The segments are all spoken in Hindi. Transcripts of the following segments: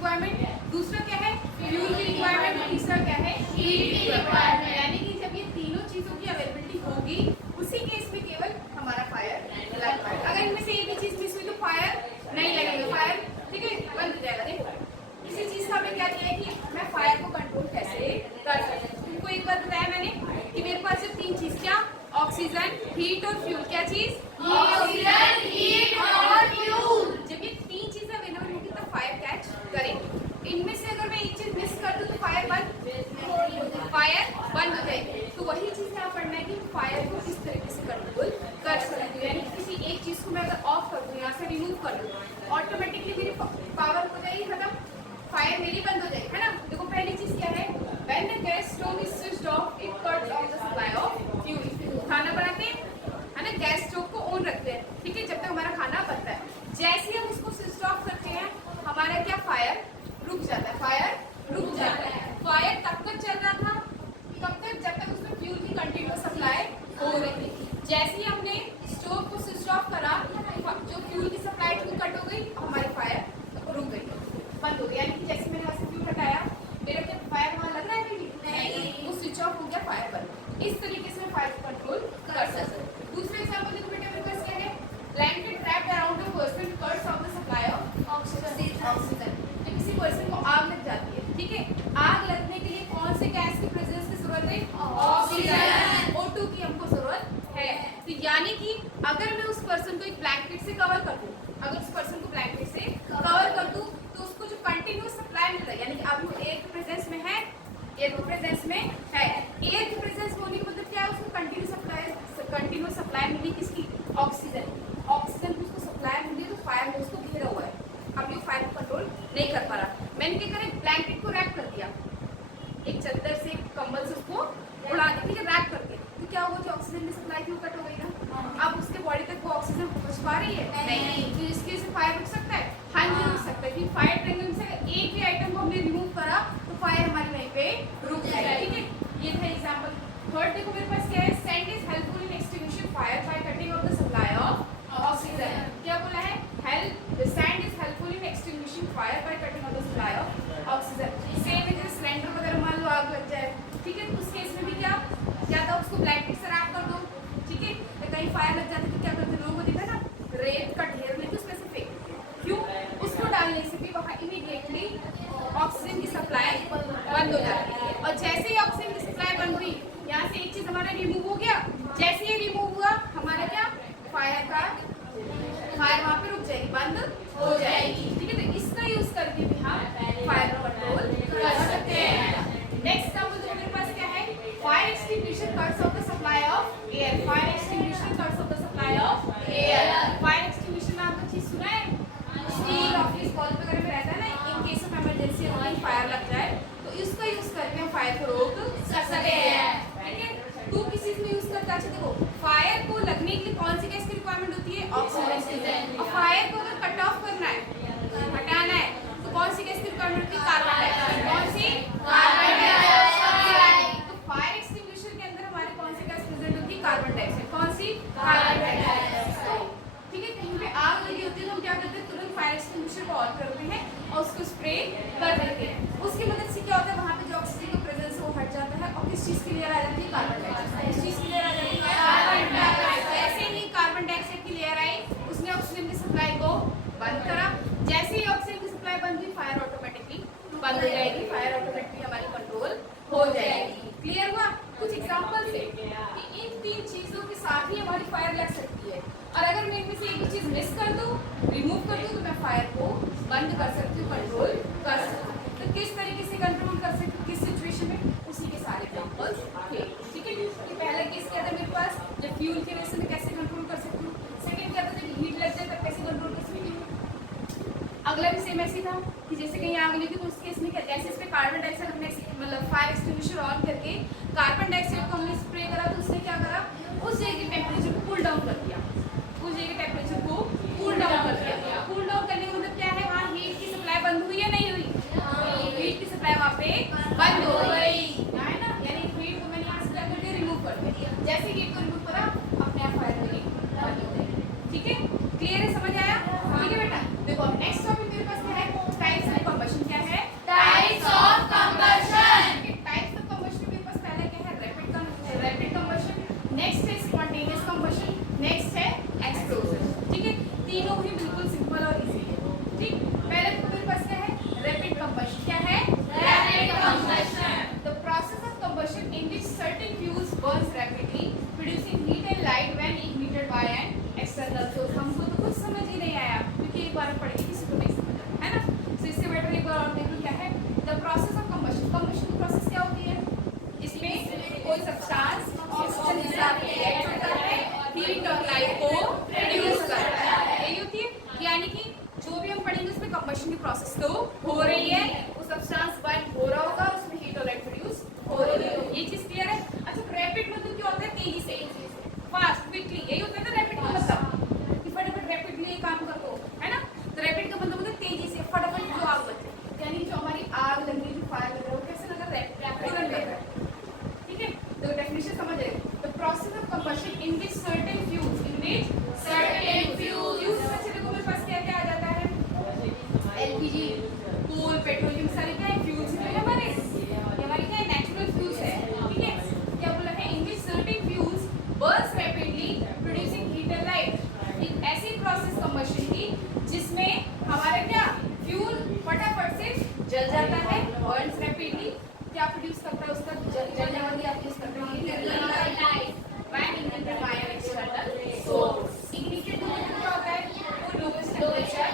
रिक्वायरमेंट, दूसरा क्या है फ्यूल की रिक्वायरमेंट, तीसरा क्या है हीट की रिक्वायरमेंट। यानी कि जब ये तीनों चीजों की अवेलेबिलिटी होगी उसी केस में केवल हमारा फायर लग पाएगा। अगर इनमें से एक भी चीज मिस हुई तो फायर नहीं लगेगा, फायर ठीक है बंद हो जाएगा। देखो इसी चीज का हमें क्या दिया है कि मैं फायर को कंट्रोल कैसे कर सकती हूँ। तुमको एक बार बताया मैंने कि मेरे पास जो तीन चीज क्या ऑक्सीजन हीट और फ्यूल, क्या चीज ऑक्सीजन हीट और फ्यूल। जब ये तीन चीजें अवेलेबल होगी तो फायर कैच करेंगे। इनमें से अगर मैं एक चीज मिस कर दूं तो फायर बंद हो जाएगी। तो वही चीज यहाँ पढ़ना है कि फायर को किस तरीके से कंट्रोल कर सकते हो। यानी किसी एक चीज को मैं अगर ऑफ कर दूं, यहाँ से रिमूव कर दूं, ऑटोमेटिकली मेरी पावर हो जाएगी खत्म, फायर मेरी बंद हो जाएगी, है ना। देखो पहली चीज क्या है, when the gas stove is switched off it cuts of the supply of fuel. खाना बनाते हैं है ना, गैस स्टोव को ऑन रखते हैं, ठीक है, जब तक हमारा खाना बनता है। जैसे ही हम उसको स्विच ऑफ करते हैं हमारा क्या फायर रुक जाता है, फायर रुक जाता है। फायर तब तक चल रहा था कब तक, जब तक उसमें फ्यूल की कंटिन्यूअस सप्लाई हो रही थी। जैसे ही हमने स्टोव को स्विच ऑफ करा जो फ्यूल की सप्लाई थी कट हो गई, हमारी फायर रुक गई, बंद हो गई। यानी कि जैसे मैंने यहाँ से फ्यूल हटाया मेरा क्या फायर वहाँ लग रहा है नहीं, वो स्विच ऑफ हो गया, फायर बंद। इस तरीके से फायर को कंट्रोल कर सकते हैं। दूसरा एग्जांपल देखो बेटा मेरे पास क्या है, blanket wrapped around a person cuts of the supply of oxygen. तो किसी पर्सन को आग लग जाती है, ठीक है, आग लगने के लिए कौन से गैस की प्रेजेंस की जरूरत है, ऑक्सीजन, O2 की हमको जरूरत है। तो यानी कि अगर मैं उस पर्सन को एक ब्लैंकेट से कवर कर दूं, अगर उस पर्सन को ब्लैंकेट से कवर कर दूं तो उसको जो कंटिन्यूअस सप्लाई मिल रहा है, यानी कि अब वो एयर के प्रेजेंस में है, एयर के प्रेजेंस में है, एयर के प्रेजेंस में होने का मतलब क्या है, उसको कंटिन्यूअस सप्लाई मिली किसकी, ऑक्सीजन की उसको सप्लाई मिली, तो फायर में उसको घेरा हुआ है। अब ये फायर को कंट्रोल नहीं कर पा रहा। मैंने क्या करा, ब्लैंकेट को रैप कर दिया, एक चादर से कंबल से उसको उड़ा दिया, ठीक है, रैप करके, तो क्या हुआ, जो ऑक्सीजन की सप्लाई थी वो कट हो गई ना। अब उसके बॉडी तक वो ऑक्सीजन पहुंच पा रही है नहीं, तो इसके से फायर रुक सकता है, हाँ जी रुक सकता है। क्योंकि फायर ट्रेंगल से एक भी आइटम को हमने रिमूव करा तो फायर हमारी वहीं पे रुक जाएगा, ठीक है। ये था एग्जांपल। थर्ड देखो मेरे पास क्या है, sand is helpful in extinguishing fire by cutting of the supply of oxygen. क्या बोला है, help the sand is helpful in extinguishing fire by cutting of the supply of oxygen. Same है जैसे सिलेंडर वगैरह मान लो आग लग जाए, ठीक है, तो उस केस में भी क्या था, उसको ब्लैंकेट से रैप कर दो, ठीक है, तो कहीं फायर लग जाती तो क्या करते लोगों को दिखा ना, रेत का ढेर लेके उसमें से फेंक देते, क्यों, उसको डालने से भी वहाँ इमीडिएटली ऑक्सीजन की सप्लाई बंद हो जाती है। और जैसे ही ऑक्सीजन की सप्लाई बंद हुई, यहाँ से एक चीज हमारा रिमूव हो गया, जैसे ही रिमूव हुआ हमारा क्या फायर वहाँ पे रुक जाएगी, बंद हो जाएगी, ठीक है। तो इसका यूज करके भी हम फायर को कंट्रोल कर सकते हैं। नेक्स्ट एग्जांपल जो मेरे पास क्या है, fire extinguisher cuts of the supply of air. Fire extinguisher cuts of the supply of air. Fire extinguisher में आपने चीज सुना है, स्टील ऑफिस कॉलेज वगैरह में रहता है ना, इन केस ऑफ इमरजेंसी अगर फायर लग जाए तो इसका यूज करके हम फायर को रोक सकते हैं, ठीक है। टू पीसेस में यूज करते हैं। अच्छा देखो, फायर को लगने के लिए कौन सी गैस की रिक्वायरमेंट होती है, ऑक्सीजन। और फायर को अगर कट ऑफ करना है, हटाना है, तो कौन सी गैस की रिक्वायरमेंट होती है, कार्बन डाइऑक्साइड। कौन सी, कार्बन डाइऑक्साइड। तो फायर एक्सटिंग्विशर के अंदर हमारे कौन सी गैस प्रेजेंट होती है, कार्बन डाइऑक्साइड। कौन सी, कार्बन डाइऑक्साइड, ठीक है। कहीं पे आग लगी होती है तो हम क्या करते हैं, तुरंत फायर एक्सटिंग्विशर को ऑन करते हैं और उसको स्प्रे कर देते हैं। उसकी मदद से क्या होता है, वहाँ पे जो ऑक्सीजन का प्रेजेंस है वो हट जाता है और किस चीज की लेयर आ जाती है, कार्बन डाइऑक्साइड। किस चीज की लेयर आ जाती है, कार्बन डाइऑक्साइड। जैसे ही कार्बन डाइऑक्साइड की लेयर आई, उसने ऑक्सीजन की सप्लाई को बंद करा, जैसे ही ऑक्सीजन की सप्लाई बंद हुई फायर ऑटोमेटिकली बंद हो जाएगी, फायर ऑटोमेटिकली हमारी कंट्रोल हो जाएगी। क्लियर हुआ, कुछ एग्जांपल से कि इन तीन चीजों के साथ ही हमारी फायर लग सकती है। और अगर मैं इनमें से एक भी चीज मिस कर दूं, रिमूव कर दूं, तो मैं फायर को बंद कर सकती हूँ, कंट्रोल कर सकती हूँ। तो किस तरीके से कंट्रोल कर सकती हूँ, किस सिचुएशन में, उसी के सारे एग्जांपल्स थे, ठीक है। ये पहला केस क्या था मेरे पास, जब फ्यूल की वजह से मैं कैसे कंट्रोल कर सकती हूँ। सेकंड क्या था, जब हीट लग जाए तब कैसे कंट्रोल कर सकती हूँ। अगला भी सेम ऐसी था कि जैसे कहीं आग लगी तो उस केस में क्या, जैसे इस पे कार्बन डाइऑक्साइड हमने मतलब फायर एक्सटिंग्विशर ऑन करके कार्बन डाइऑक्साइड को हमने स्प्रे करा, तो उसने क्या करा, उस जगह के टेम्परेचर को कूल डाउन कर दिया, उस जगह के टेम्परेचर को कूल डाउन कर दिया। कूल डाउन करने का मतलब क्या है, वहाँ हीट की सप्लाई बंद हुई या नहीं हुई, हीट की सप्लाई वहाँ पे बंद हो गई, है ना। यानी हीट को मैंने यहाँ से क्या कर दिया, रिमूव कर दिया। जैसे हीट को रिमूव करा अपने आप फायर बंद हो गई, ठीक है। क्लियर है, समझ आया, ठीक है बेटा। देखो अब नेक्स्ट टॉपिक मेरे पास क्या है, टाइप्स ऑफ कंबशन। क्या कंबशन की प्रोसेस तो हो रही है, वो सब्सटेंस बर्न हो रहा होगा, उसमें हीट और लाइट प्रोड्यूस हो रही है। ये चीज क्लियर है। अच्छा, रैपिड मतलब क्या होता है? तेजी से, फास्ट, क्विकली, यही होता है ना रैपिड का मतलब, कि फटाफट रैपिडली काम कर दो, है ना। तो रैपिड का मतलब होता है तेजी से, फटाफट जो आग लगे, यानी जो हमारी आग लग रही है, जो फायर लग रहा है, वो कैसे लग रहा है? रैपिड लग रहा है। ठीक है, तो डेफिनेशन समझ आए। The process of combustion in which certain fuels, in which Certain fuels. Fuels में से देखो मेरे पास क्या क्या आ जाता है? एलपीजी, कोल, पेट्रोलियम, सारे क्या है? फ्यूल्स है हमारे, ये हमारी क्या है? नेचुरल फ्यूल्स है। ठीक है, क्या बोला है? In which certain fuels burns rapidly producing heat and light. एक ऐसी प्रोसेस कंबशन की जिसमें हमारा क्या फ्यूल फटाफट से जल जाता है, बर्न्स रैपिडली, क्या प्रोड्यूस करता है? उसका जलने वाली आप यूज करते हैं when ignited by an external source. Ignited मतलब क्या होता है? वो लोवेस्ट टेम्परेचर,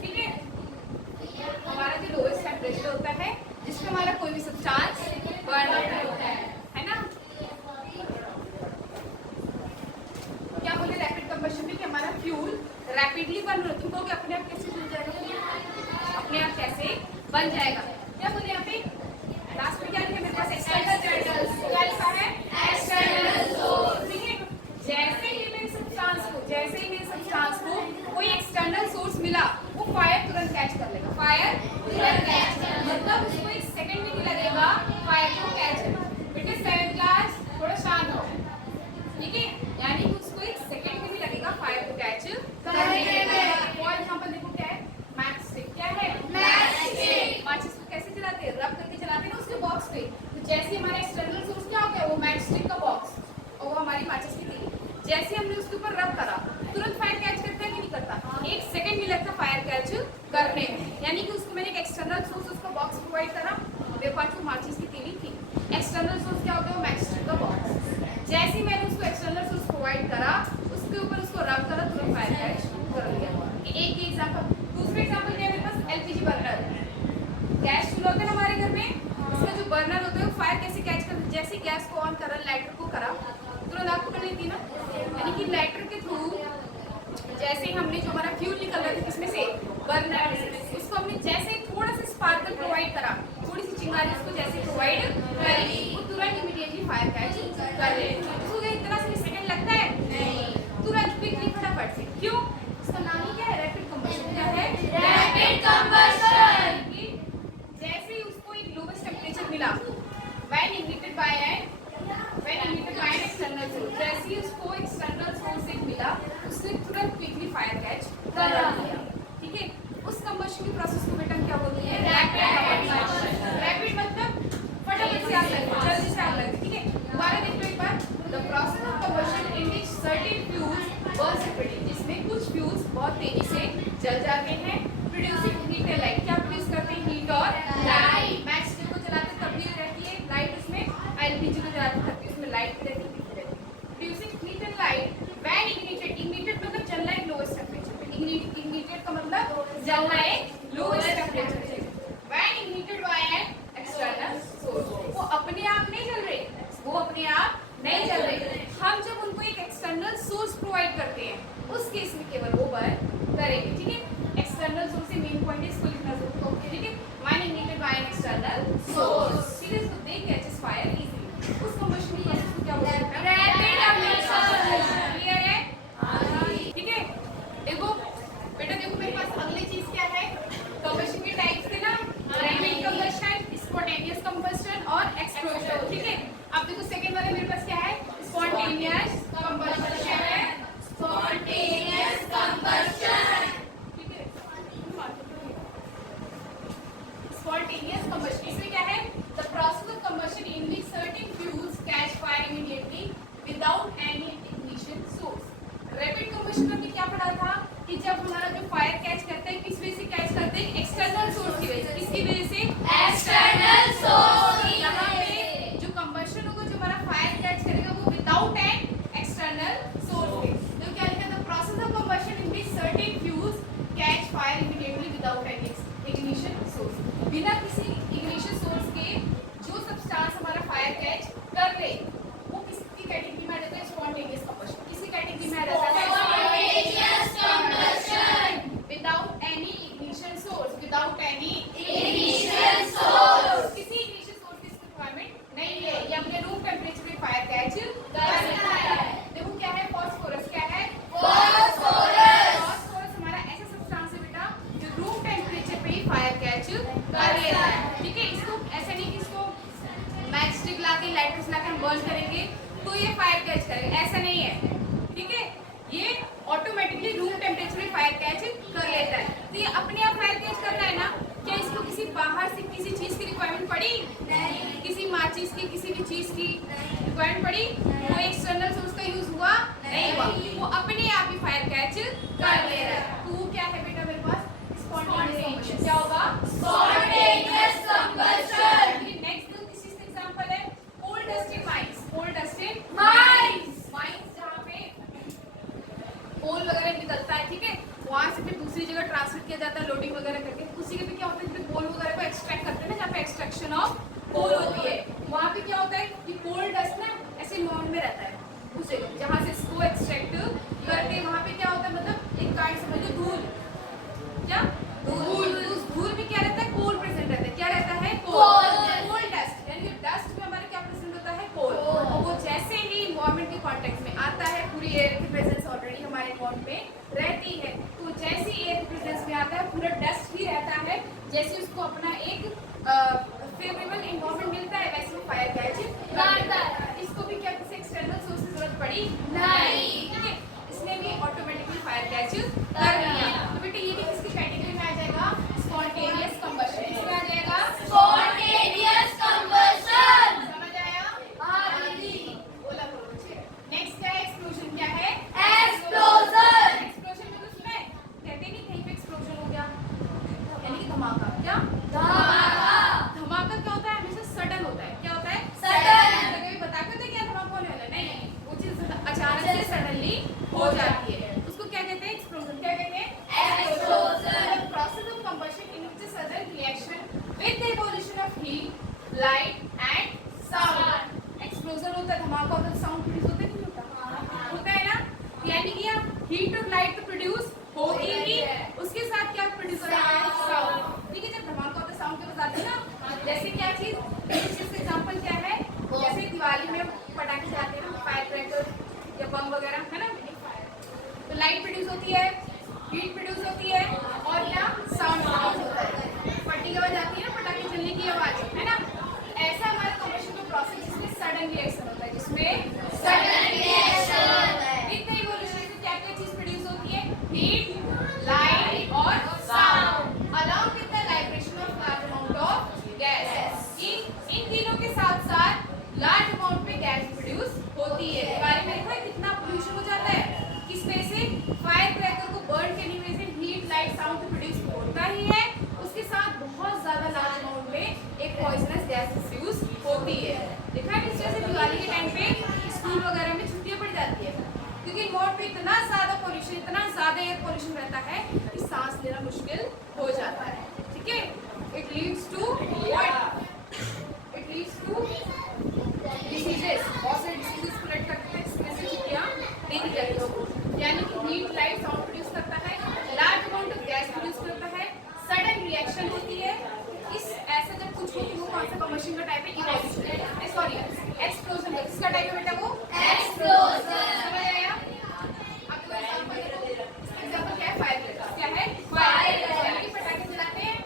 ठीक है, हमारा जो लोवेस्ट टेम्परेचर होता है जिसमें हमारा कोई भी सब्सटेंस बर्न होता है ना। क्या बोले रैपिड कंबशन में कि हमारा फ्यूल रैपिडली बर्न हो, तुम कहोगे अपने आप कैसे बन जाएगा? अपने आप कैसे बन जाएगा? क्या बोले यहाँ पे लास्ट में क्या लिखा है मेरे पास? एक्सटर्नल, क्या लिखा है? External source. ठीक है, जैसे ही मेरे सब्सटेंस को कोई एक्सटर्नल सोर्स मिला, वो फायर तुरंत कैच कर लेगा। फायर तुरंत कैच, मतलब उसको एक सेकंड भी नहीं लगेगा फायर को कैच करना। बेटे 7th क्लास थोड़ा शांत हो, ठीक है, यानी कि उसको एक सेकंड भी नहीं लगेगा फायर को कैच करने में। और यहाँ पर देखो क्या है? Match stick. क्या है? Match stick. माचिस को कैसे जलाते हैं? रब करके जलाते हैं ना उसके बॉक्स पे। तो जैसे हमारा एक्सटर्नल सोर्स क्या हो गया? वो मैच स्टिक का बॉक्स, और वो हमारी माचिस की तीली। जैसे हमने उसके ऊपर रब करा, तुरंत फायर कैच करता है कि नहीं करता? एक सेकंड नहीं लगता फायर कैच करने में। यानी कि उसको मैंने एक एक्सटर्नल सोर्स, उसका बॉक्स प्रोवाइड करा, मेरे पास वो माचिस की तीली थी। एक्सटर्नल सोर्स क्या होता है? वो मैच स्टिक का बॉक्स। जैसे ही मैंने उसको एक्सटर्नल सोर्स प्रोवाइड करा, उसके ऊपर उसको रब करा, तुरंत फायर कैच कर लिया। एक एग्जांपल। दूसरा एग्जांपल क्या है मेरे पास? LPG burner. गैस चूल्हा होता है हमारे घर में, उसका जो बर्नर होता है वो फायर कैसे कैच करता है? जैसे गैस को ऑन करा, लाइटर को करा, तुरंत आग पकड़ लेती है ना। यानी कि लाइटर के थ्रू जैसे ही हमने जो हमारा फ्यूल निकल रहा था किसमें से? बर्नर में, उसको हमने जैसे ही थोड़ा सा स्पार्कल प्रोवाइड करा, थोड़ी सी चिंगारी उसको जैसे प्रोवाइड करी, वो तुरंत इमीडिएटली फायर कैच कर लेती है। उसको इतना सा सेकंड लगता है? नहीं, तुरंत क्विकली फटाफट से। क्यों? इसका नाम ही क्या है? Rapid combustion. क्या है? Rapid combustion. जैसे ही उसको एक लोवेस्ट टेम्परेचर मिला, when ignited by an external source, जैसे ही उसको एक्सटर्नल सोर्स से मिला, उसने तुरंत क्विकली फायर कैच कर लिया। ठीक है, उस कंबशन की प्रोसेस को बेटा क्या बोलते हैं? Rapid combustion. रैपिड मतलब फटाफट से आग लगती, जल्दी से आग लगती। ठीक है, दोबारा देख लो एक बार। The process of combustion in which certain fuels burn separately, जिसमें कुछ फ्यूल्स बहुत तेजी से जल जाते हैं, प्रोड्यूसिंग हीट एंड लाइट। क्या प्रोड्यूस करते हैं? हीट और लाइट। मैच स्टिक को जलाते तब भी रहती है लाइट उसमें, एलपीजी को जलाते तब भी उसमें लाइट रहती है। Producing heat and light when ignited. Ignited मतलब जलना है लोएस्ट टेम्परेचर पे। इग्निटेड का मतलब जलना है लोएस्ट टेम्परेचर पे। When ignited by an external source, वो अपने आप नहीं जल रहे, वो अपने आप नहीं जल रहे। हम जब उनको एक एक्सटर्नल सोर्स प्रोवाइड करते हैं, उस केस में केवल वो बर्न करेंगे। ठीक है, एक्सटर्नल सोर्स से मेन पॉइंट है, इसको लिखना जरूर होगा। ठीक है, when ignited by an external source. ठीक है, इसको दे कैचेस फायर इजीली। उस कंबशन प्रोसेस को क्या बोलते हैं? Rapid combustion. क्लियर है? ठीक है, देखो बेटा, देखो मेरे पास अगली चीज क्या है? कंबशन के टाइप्स थे ना, रैपिड कंबशन, स्पॉन्टेनियस कंबशन और एक्सप्लोजन। ठीक है, अब देखो सेकंड वाले मेरे पास क्या है? स्पॉन्टेनियस कंबशन है। Spontaneous combustion. ठीक है, स्पॉन्टेनियस कंबशन, इसमें क्या है? The process of combustion in which certain fuels catch fire immediately without any ignition source. Rapid combustion में हमने क्या पढ़ा था कि जब हमारा जो फायर कैच करता है, किस वजह से कैच करते हैं? एक्सटर्नल सोर्स की वजह से। किसकी वजह से? External source. यहाँ पे जो कंबशन होगा, जो हमारा फायर कैच करेगा, वो विदाउट एन एक्सटर्नल सोर्स पे। तो क्या लिखा था? Process of combustion in which certain fuels catch fire immediately without any ignition source. बिना किसी इग्निशन सोर्स के जो सब्सटेंस हमारा फायर कैच कर ले, वो किसकी कैटेगरी में आ जाता है? Spontaneous combustion. किसकी कैटेगरी में आ जाता है? Spontaneous combustion. चीज की, किसी भी चीज की रिक्वायरमेंट पड़ी, कोई एक्सटर्नल सोर्स का यूज हुआ नहीं हुआ, वो अपने आप ही फायर कैच कर ले रहा है। तो वो क्या है बेटा मेरे पास? Spontaneous combustion. क्या होगा? Spontaneous combustion. नेक्स्ट किस चीज का एग्जांपल है? Coal dust in mines. Coal dust in Mines. Mines जहाँ पे कोल वगैरह निकलता है, ठीक है, वहाँ से फिर दूसरी जगह ट्रांसफर किया जाता है लोडिंग वगैरह करके। उसी के भी क्या होता है, जब कोल वगैरह को एक्सट्रैक्ट करते हैं ना, जहाँ पे एक्सट्रैक्शन ऑफ कोल होती है, वहाँ पे क्या होता है कि कोल डस्ट ना ऐसे नॉन में रहता है, उसे जहाँ से इसको एक्सट्रैक्ट करते हैं वहाँ पे क्या होता है, मतलब एक काइंड समझो धूल, क्या धूल, उस धूल में क्या रहता है? कोल प्रेजेंट रहता है। क्या रहता है? कोल। कोल डस्ट, यानी डस्ट में हमारा क्या प्रेजेंट होता है? कोल। और वो जैसे ही इन्वायरमेंट के कांटेक्ट में आता है, पूरी एयर की प्रेजेंस ऑलरेडी हमारे इन्वायरमेंट में रहती है, तो जैसे ही एयर की प्रेजेंस में आता है पूरा डस्ट ही रहता है, जैसे उसको अपना एक फेवरेबल इन्वायरमेंट मिलता है वैसे वो फायर कैच करता है। इसको भी क्या किसी एक्सटर्नल सोर्स की जरूरत पड़ी नहीं। ठीक है, इसने भी ऑटोमेटिकली फायर कैच कर लिया। तो बेटा ये भी किसकी कैटेगरी में आ जाएगा? Spontaneous combustion. इसमें आ जाएगा Spontaneous combustion. समझ आया? हाँ दीदी. बोला करो बच्चे। नेक्स्ट क्या है? एक्सप्लोजन। क्या है? Explosion. एक्सप्लोजन में तो सुना है, कहते नहीं कहीं पे एक्सप्लोजन हो गया, यानी कि धमाका। क्या धमाका. धमाका क्या होता है? हमेशा सडन होता है। क्या होता है? Sudden. कभी बता के क्या धमाका होने वाला है? नहीं, वो चीज अचानक से सडनली हो जाती है, उसको क्या कहते हैं? एक्सप्लोजन। क्या कहते हैं? Explosion. Process of combustion in which sudden reaction with the evolution of heat, light and sound. Explosion होता है, धमाका होता है, साउंड प्रोड्यूस होता है कि नहीं होता? होता है ना, यानी कि हीट और लाइट तो प्रोड्यूस होती ही, उसके साथ क्या प्रोड्यूस होता है? साउंड। ठीक है, जब धमाका होता है साउंड के बजाते हैं ना, जैसे क्या चीज, इस चीज का एग्जांपल क्या है? जैसे दिवाली में पटाखे जाते हैं ना, फायर क्रैकर या बम वगैरह, है ना, तो लाइट प्रोड्यूस होती है, हीट प्रोड्यूस होती है, और क्या साउंड प्रोड्यूस होता है, फटी आवाज आती है ना, पटाखे चलने की आवाज, है ना। ऐसा हमारा कंबशन का प्रोसेस जिसमें सडन रिएक्शन होता है, जिसमें Sudden reaction. With the evolution से क्या क्या चीज प्रोड्यूस होती है? हीट, लाइट और sound, along with the liberation of large amount of gas. इन तीनों के साथ साथ लार्ज अमाउंट में गैस प्रोड्यूस होती है। दिवाली में देखा है कितना पोल्यूशन हो जाता है, किस वजह से? फायर क्रैकर को बर्न करने की वजह से हीट, लाइट, साउंड तो प्रोड्यूस होता ही है, उसके साथ बहुत ज्यादा लार्ज अमाउंट में एक पॉइजनस गैस प्रोड्यूस होती है। देखा है इस वजह से दिवाली के टाइम पे स्कूल वगैरह में छुट्टियां पड़ जाती है, क्योंकि इन्वायरमेंट पे इतना ज्यादा पोल्यूशन, इतना ज्यादा एयर पोल्यूशन रहता है कि सांस लेना मुश्किल हो जाता है। ठीक है, it leads to what? It leads to diseases, बहुत सारे डिसीजेस स्प्रेड करते हैं, जिसमें से छुट्टियां दे दी जाती है। यानी कि हीट, लाइट, साउंड प्रोड्यूस करता है, large amount of gas produce करता है, सडन रिएक्शन होती है। इस ऐसा जब कुछ होती है वो कौन सा कंबशन का टाइप है? Evolution, sorry explosion. किसका टाइप है बेटा? वो Explosion. समझ आया? अब तो एग्जांपल क्या है? Fire cracker. क्या है? Fire cracker. यानी कि पटाखे जलाते हैं,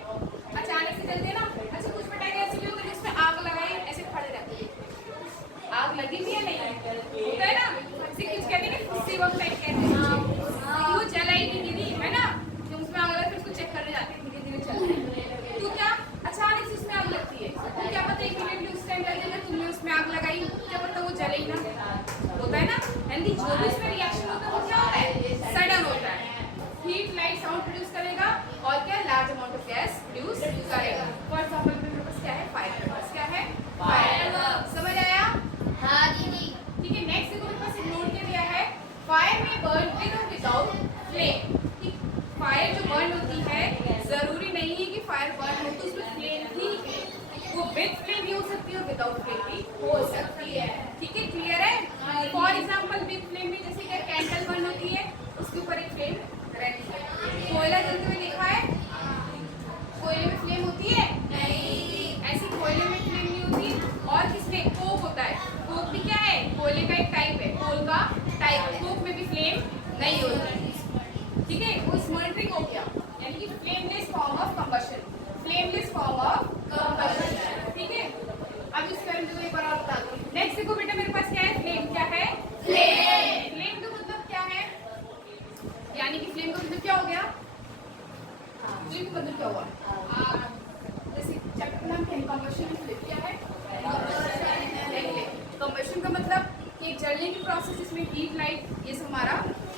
अचानक से जलते हैं ना। अच्छा, कुछ पटाखे ऐसे भी होते हैं जिसमें आग लगाई ऐसे खड़े रहते हैं, आग लगी भी है नहीं होता है ना, इसे कुछ कहते हैं ना, फुस्सी बम टाइप कहते हैं, वो जला ही नहीं दीदी, है ना, जब उसमें आग लगा फिर उसको चेक करने जाते हैं, धीरे धीरे चलते हैं, तो क्या अचानक से उसमें आग लगती है, तो क्या पता इमीडिएटली उस टाइम जल जाएगा, तुमने उसमें आग लगाई, क्या पता वो जले ही ना, होता है ना। यानी जो भी उसमें रिएक्शन होता है वो क्या होता है? सडन होता है, हीट, लाइट, साउंड प्रोड्यूस करेगा, और क्या large amount of gas produce करेगा। फॉर एग्जांपल मेरे पास क्या है? Fire cracker. क्या है? फायर। समझ आया? हाँ दीदी. ठीक है, नेक्स्ट देखो मेरे पास एक नोट क्या दिया है? फायर में बर्न विद और विदाउट फ्लेम। फायर जो बर्न होती है, जरूरी नहीं है कि फायर बर्न हो तो उसमें फ्लेम भी, वो विद फ्लेम भी हो सकती है और विदाउट फ्लेम भी हो सकती है। ठीक है, क्लियर है? फॉर एग्जांपल विद फ्लेम में जैसे क्या कैंडल बर्न होती है, उसके ऊपर एक फ्लेम रहती है। कोयला जलते हुए देखा है? कोयले में फ्लेम होती है? नहीं. ऐसी कोयले में फ्लेम नहीं होती। और किसमें? कोक होता है, कोक भी क्या है? कोयले का एक टाइप है, कोल का टाइप है, कोक में भी फ्लेम नहीं होती। ठीक है, वो स्मोल्डरिंग हो गया, यानी कि flameless form of combustion, flameless form of combustion. ठीक है, अब इस पर मुझे एक बार और बता दो। नेक्स्ट देखो बेटा मेरे पास क्या है? फ्लेम। क्या है? Flame. फ्लेम का मतलब क्या है? यानी कि फ्लेम का मतलब क्या हो गया? फ्लेम का मतलब क्या हुआ? जैसे चैप्टर नाम है कंबशन, फ्लेम क्या है? कंबशन का मतलब कि जलने की प्रोसेस, इसमें हीट लाइट ये सब हमारा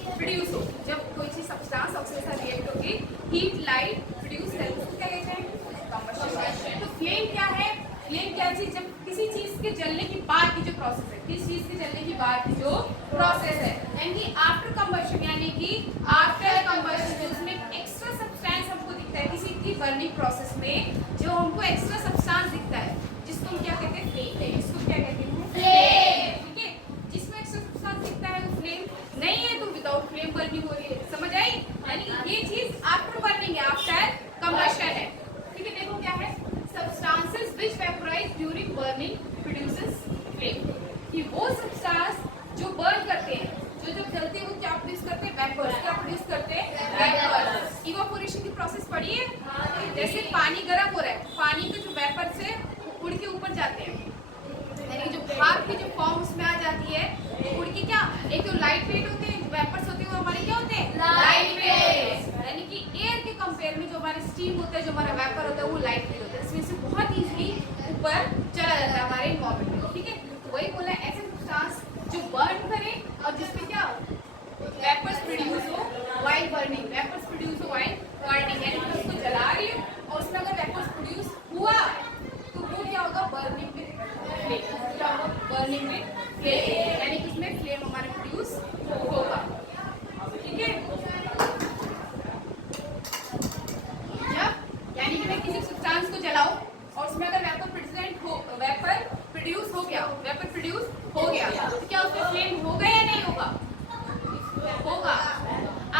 प्रोड्यूस हो। जब कोई चीज सब्सटेंस ऑक्सीजन के साथ रिएक्ट होगी, हीट लाइट प्रोड्यूस करती है, क्या कहते हैं? कंबशन। तो फ्लेम क्या है? फ्लेम क्या चीज? जब किसी चीज के जलने की बाद की जो प्रोसेस है, किस चीज के जलने की बाद की जो प्रोसेस है, यानी आफ्टर कंबशन, यानी कि आफ्टर कंबशन उसमें एक्स्ट्रा सब्सटेंस हमको दिखता है किसी की बर्निंग प्रोसेस में, जो हमको एक्स्ट्रा सब्सटेंस दिखता है, जिसको हम क्या कहते हैं? फ्लेम। इसको क्या कहते हैं? फ्लेम। ठीक है, जिसमें एक्स्ट्रा सब्सटेंस दिखता है वो फ्लेम नहीं है, तो विदाउट फ्लेम बर्निंग हो रही है। समझ आई? यानी ये चीज आफ्टर बर्निंग है, आफ्टर कंबशन है। ठीक है, देखो क्या है? Substances which vaporize during burning produces flame। कि वो सब्सटेंस जो बर्न करते हैं, जो जब जलते हैं वो क्या प्रोड्यूस करते हैं? वेपर्स। क्या प्रोड्यूस करते हैं? वेपर्स। इवापोरेशन की प्रोसेस पढ़ी है? जैसे पानी गर्म हो रहा है, पानी के जो वेपर्स है वो उड़ के ऊपर जाते हैं, यानी जो भाप की जो फॉर्म उसमें आ जाती है, वो उड़ के क्या, एक तो लाइट वेट होते हैं, वेपर्स होते हैं वो हमारे क्या होते हैं? Light weight. यानी कि एयर के कंपेयर में जो हमारा स्टीम होता है, जो हमारा वेपर होता है, वो लाइट वेट होता है, इसमें से बहुत इजीली ऊपर चला जाता है हमारे एनवायरनमेंट में। ठीक है, तो वही बोला, ऐसे सब्सटेंस जो बर्न करे और जिसमें क्या वेपर्स प्रोड्यूस हो व्हाइल बर्निंग, वेपर्स प्रोड्यूस हो व्हाइल बर्निंग, यानी कि उसको जला रही हो और उसमें अगर वेपर्स प्रोड्यूस हुआ तो वो क्या होगा? बर्निंग में फ्लेम। क्या होगा? बर्निंग में फ्लेम, यानी कि उसमें फ्लेम हमारे प्रोड्यूस होगा। ठीक है, जब यानी कि मैं किसी सब्सटेंस को जलाऊं और उसमें अगर वेपर प्रोड्यूस हो गया, वेपर प्रोड्यूस हो गया, तो क्या उसमें फ्लेम होगा या नहीं होगा? होगा।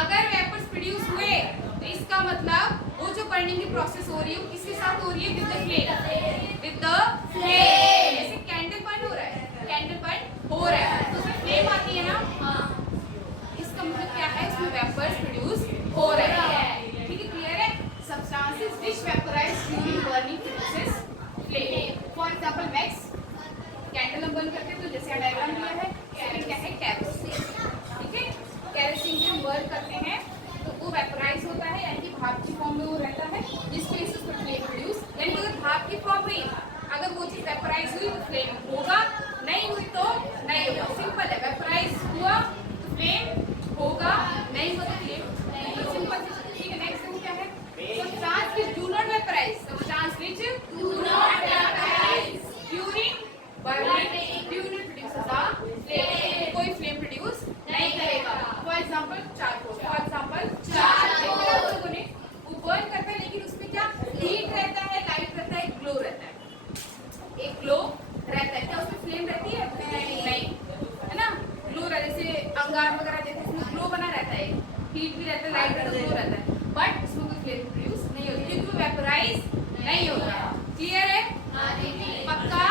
अगर वेपर्स प्रोड्यूस हुए तो इसका मतलब वो जो बर्निंग की प्रोसेस हो रही है वो किसके साथ हो रही है? With the flame. With the flame. जैसे कैंडल बर्न हो रहा है, कैंडल बर्न हो रहा है तो उसमें फ्लेम आती है ना? हाँ। इसका मतलब क्या है? इसमें वेपर्स प्रोड्यूस हो रहे हैं। ठीक है, क्लियर है? Substances which vaporize during burning produces flame। For example, wax। Candle हम बर्न करते हैं तो जैसे डायग्राम दिया है, सेकंड क्या है? केरोसिन। ठीक है, केरोसिन जो हम बर्न करते हैं तो वो वेपराइज होता है, यानी कि भाप की फॉर्म में वो रहता है, जिसकी वजह से उसमें फ्लेम प्रोड्यूस, यानी कि अगर भाप की फॉर्म रही, अगर वो चीज वेपराइज हुई तो फ्लेम होगा, नहीं हुई तो नहीं होगा। सिंपल है, वेपराइज हुआ तो फ्लेम होगा, नहीं हुआ तो फ्लेम नहीं होगा। सिंपल। ठीक है, नेक्स्ट क्या है? Substance which do not vaporize, substance which Do not vaporize during burning do not produces a flame। कोई फ्लेम प्रोड्यूस नहीं करेगा। For example charcoal, for example charcoal लोगों ने वो बर्न करता है, लेकिन उसमें क्या हीट रहता है, लाइट रहता है, ग्लो रहता है, एक ग्लो रहता है। क्या उसमें फ्लेम रहती है? नहीं, है ना? ग्लो रहता है, जैसे अंगार वगैरह जैसे उसमें ग्लो बना रहता है, हीट भी रहता है, लाइट रहता है, ग्लो रहता है, बट उसमें कोई फ्लेम प्रोड्यूस नहीं होती क्योंकि वो वेपराइज नहीं होता। क्लियर है? पक्का?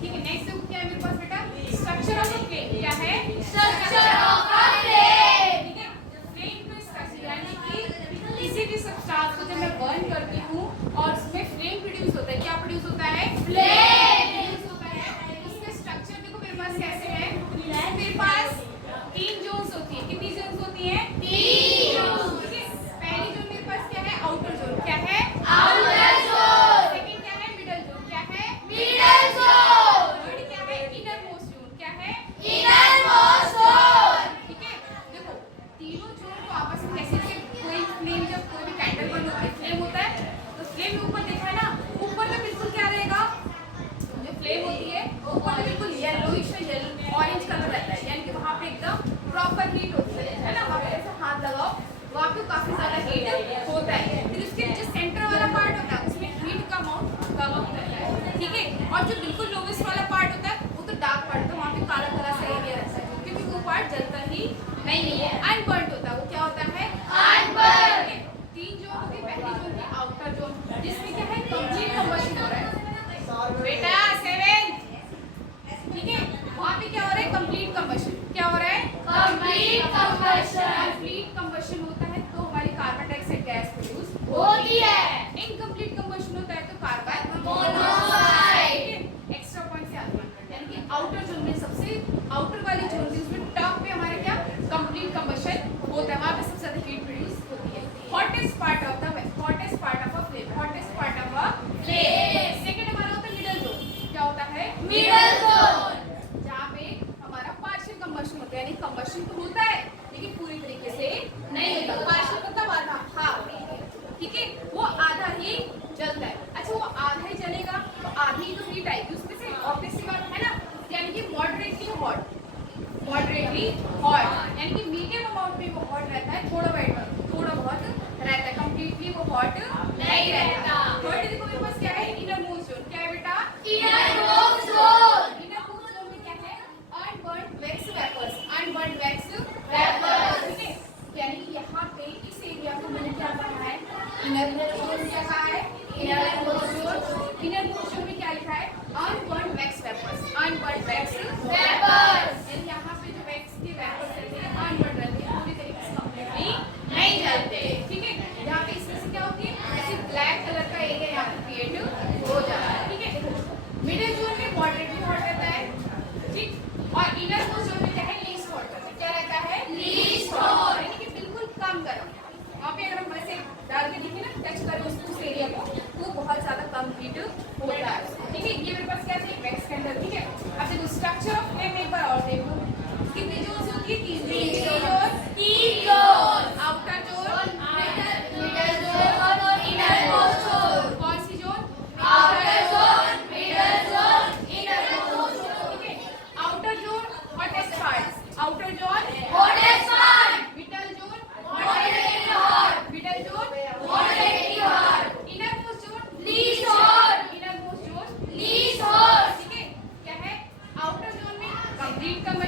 ठीक है, नेक्स्ट क्या है मेरे पास बेटा? Structure of a flame. क्या है? Structure of a flame। ठीक है, फ्लेम का स्ट्रक्चर, यानी कि किसी भी सब्सटेंस को जब मैं बर्न करती हूँ और उसमें फ्लेम प्रोड्यूस होता है, क्या प्रोड्यूस होता है? Flame। प्रोड्यूस होता है। उसका स्ट्रक्चर देखो मेरे पास कैसे है? मेरे पास 3 जोन्स होती है। कितनी जोन्स होती है? 3। ठीक है, पहली जोन मेरे पास क्या है? Outer zone. क्या है? Outer zone। सेकंड क्या है? Middle zone. क्या है? Middle zone। थर्ड क्या है? Inner most zone. क्या है? Innermost zone। ठीक है, देखो तीनों जोन को आपस में कैसे, कोई फ्लेम, जब कोई भी कैंडल बर्न होती है, फ्लेम होता है तो फ्लेम ऊपर देखा है ना, ऊपर में बिल्कुल क्या रहेगा? जो फ्लेम होती है ऊपर में बिल्कुल येलोइश ऑरेंज कलर रहता है, यानी कि वहाँ पे एकदम प्रॉपर हीट होती है ना? वहाँ पे ऐसे हाथ लगाओ, वहाँ पे काफी ज्यादा हीट होता है, फिर उसके जो सेंटर वाला पार्ट होता है उसमें हीट का अमाउंट कम होता है। ठीक है, और जो बिल्कुल लोवेस्ट वाला पार्ट होता है वो तो डार्क पार्ट होता है, वहाँ पे काला काला सा एरिया रहता है, क्योंकि वो पार्ट जलता ही नहीं है, अनबर्न्ड होता है। वो क्या होता है? Unburned। 3 जोन होती है। पहली जोन थी आउटर जोन, जिसमें क्या है? कंप्लीट कंबशन हो रहा है बेटा, 7। ठीक है, वहाँ पे क्या हो रहा है? Complete combustion. क्या हो रहा है? Complete combustion। कंप्लीट कंबशन होता है तो हमारी कार्बन डाइऑक्साइड गैस प्रोड्यूस होती है। इनकम्प्लीट कंबशन होता है तो कार्बन मोनोऑक्साइड। एक्स्ट्रा पॉइंट से आगे, यानी कि आउटर जोन में सबसे आउटर वाली जोन थी, उसमें टॉप पे हमारे क्या कंप्लीट कंबशन होता है, वहाँ पे सबसे ज्यादा हीट प्रोड्यूस होती है। Hottest part of the hottest part of a flame, hottest part of a flame. Second हमारा होता है मिडल जोन। क्या होता है? Middle zone। Inner most zone क्या कहा है? Inner most zone. Inner most zone में क्या लिखा है? Unburnt wax vapours. Unburnt wax vapours. यानी यहाँ पे जो वैक्स के वेपर्स रहते हैं अनबर्न रहते हैं, पूरी तरीके से कंप्लीटली नहीं जलते। ठीक है। यहाँ पे इसमें से क्या होती है? ऐसे ब्लैक कलर का एरिया यहाँ पे क्रिएट हो जा रहा है। ठीक है। मिडिल जोन में मॉडरेटली हॉट रहता है, ठीक। और इनर मोस्ट जोन में क्या है? लीस्ट हॉट रहता है। क्या रहता है? Least hot. यानी कि बिल्कुल कम गर्म। वहाँ पे अगर हम वैसे डाल के देखें ना, टच करें उस एरिया को, तो बहुत ज्यादा कम हीट होता है। ठीक है। ये मेरे पास क्या है? वैक्स के अंदर। ठीक है। अब देखो स्ट्रक्चर ऑफ फ्लेम एक बार और देखो। कितनी जोन्स होती है? 3 zone. 3 zone. Outer zone, middle zone और इनर मोस्ट जोन। कौन सी zone? Outer zone, middle zone, inner most zone. ठीक है। Outer zone hottest part. Outer zone hottest part. Middle zone moderately hot. Middle zone moderately hot. Inner most zone least hot. Inner most zone least hot. ठीक है। क्या है? आउटर जोन में कंप्लीट कम